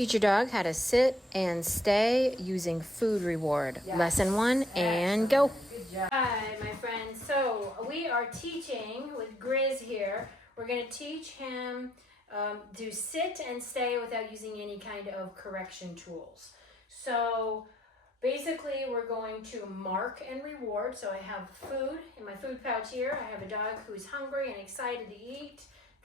Teach your dog how to sit and stay using food reward. Yes. Lesson 1 and go. Good job. Hi, my friends. So we are teaching with Griz here. We're going to teach him do sit and stay without using any kind of correction tools. So basically we're going to mark and reward. So I have food in my food pouch here. I have a dog who's hungry and excited to eat.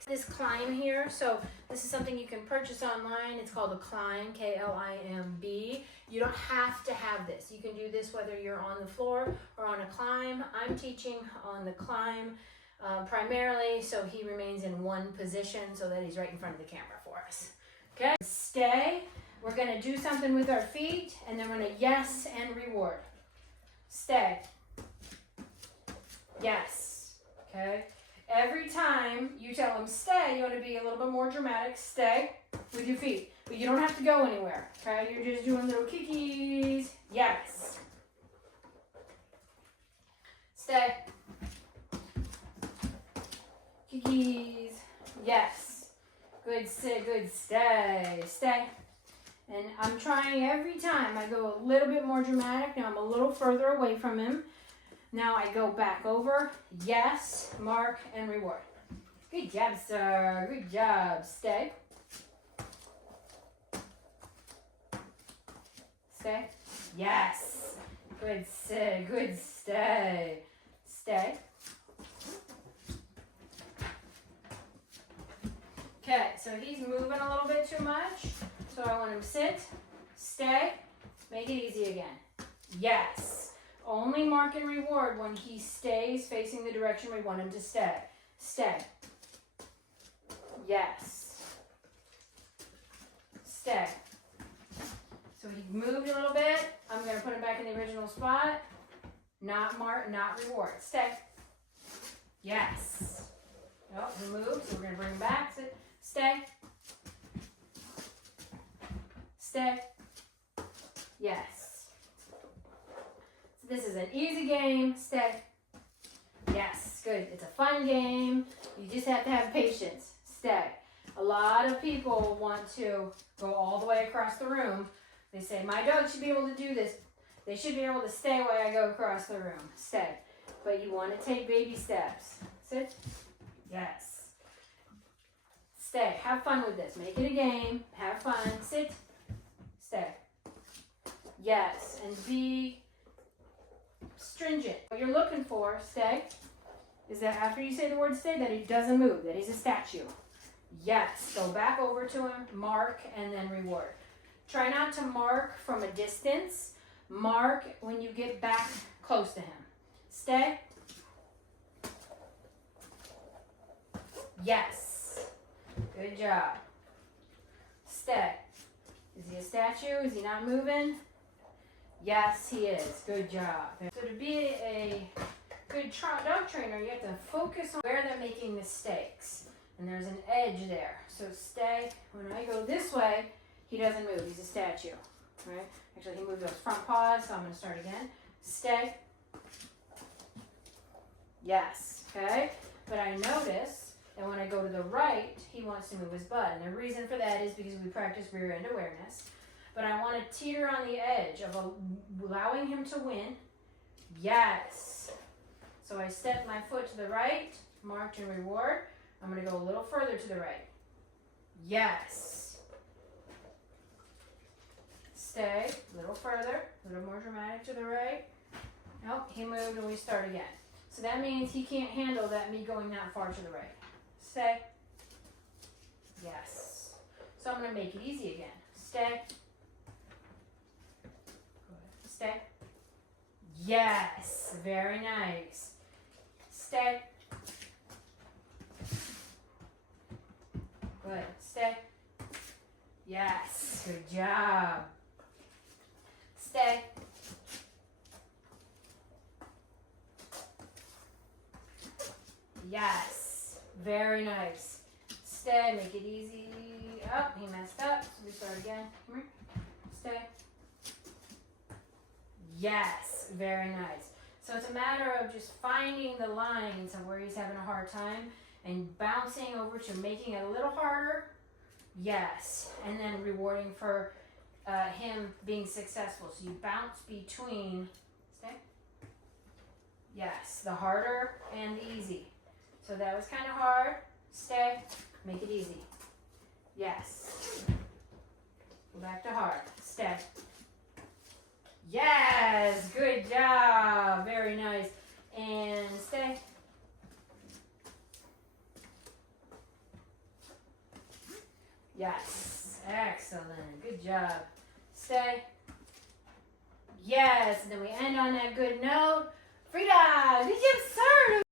This climb here, so this is something you can purchase online. It's called a climb, K-L-I-M-B. You don't have to have this. You can do this whether you're on the floor or on a climb. I'm teaching on the climb primarily, so he remains in one position so that he's right in front of the camera for us. Okay, stay. We're going to do something with our feet, and then we're going to yes and reward. Stay. Yes. Okay. Every time you tell him stay, you want to be a little bit more dramatic. Stay with your feet. But you don't have to go anywhere. Okay? You're just doing little kickies. Yes. Stay. Kickies. Yes. Good sit, good stay. Stay. And I'm trying every time. I go a little bit more dramatic. Now I'm a little further away from him. Now I go back over, yes, mark, and reward. Good job, sir. Good job. Stay. Stay. Yes. Good sit. Good stay. Stay. Okay, so he's moving a little bit too much. So I want him to sit, stay, make it easy again. Yes. Only mark and reward when he stays facing the direction we want him to stay. Stay. Yes. Stay. So he moved a little bit. I'm going to put him back in the original spot. Not mark, not reward. Stay. Yes. Oh, he moved, so we're going to bring him back. Sit. Stay. Stay. Yes. This is an easy game. Stay. Yes, good. It's a fun game. You just have to have patience. Stay. A lot of people want to go all the way across the room. They say, my dog should be able to do this. They should be able to stay while I go across the room. Stay. But you want to take baby steps. Sit. Yes. Stay. Have fun with this. Make it a game. Have fun. Sit. Stay. Yes. And be stringent. What you're looking for, stay, is that after you say the word stay, that he doesn't move, that he's a statue. Yes. Go back over to him, mark, and then reward. Try not to mark from a distance. Mark when you get back close to him. Stay. Yes. Good job. Stay. Is he a statue? Is he not moving? Yes, he is. Good job. So to be a good dog trainer, you have to focus on where they're making mistakes. And there's an edge there. So stay. When I go this way, he doesn't move. He's a statue. Right? Actually, he moved those front paws, so I'm going to start again. Stay. Yes. Okay? But I notice that when I go to the right, he wants to move his butt. And the reason for that is because we practice rear end awareness. But I want to teeter on the edge of allowing him to win. Yes. So I step my foot to the right, marked and reward. I'm going to go a little further to the right. Yes. Stay, a little further, a little more dramatic to the right. Nope, he moved and we start again. So that means he can't handle that me going that far to the right. Stay. Yes. So I'm going to make it easy again. Stay. Stay. Yes. Very nice. Stay. Good. Stay. Yes. Good job. Stay. Yes. Very nice. Stay. Make it easy. Oh, he messed up. So we start again. Come here. Stay. Yes, very nice. So it's a matter of just finding the lines of where he's having a hard time and bouncing over to making it a little harder Yes. And then rewarding for him being successful. So you bounce between, stay. Yes, the harder and the easy. So that was kind of hard. Stay. Make it easy. Yes. Go back to hard. Stay. Yes, good job. Very nice. And stay. Yes, excellent. Good job. Stay. Yes, and then we end on that good note. Frida, good job, sir.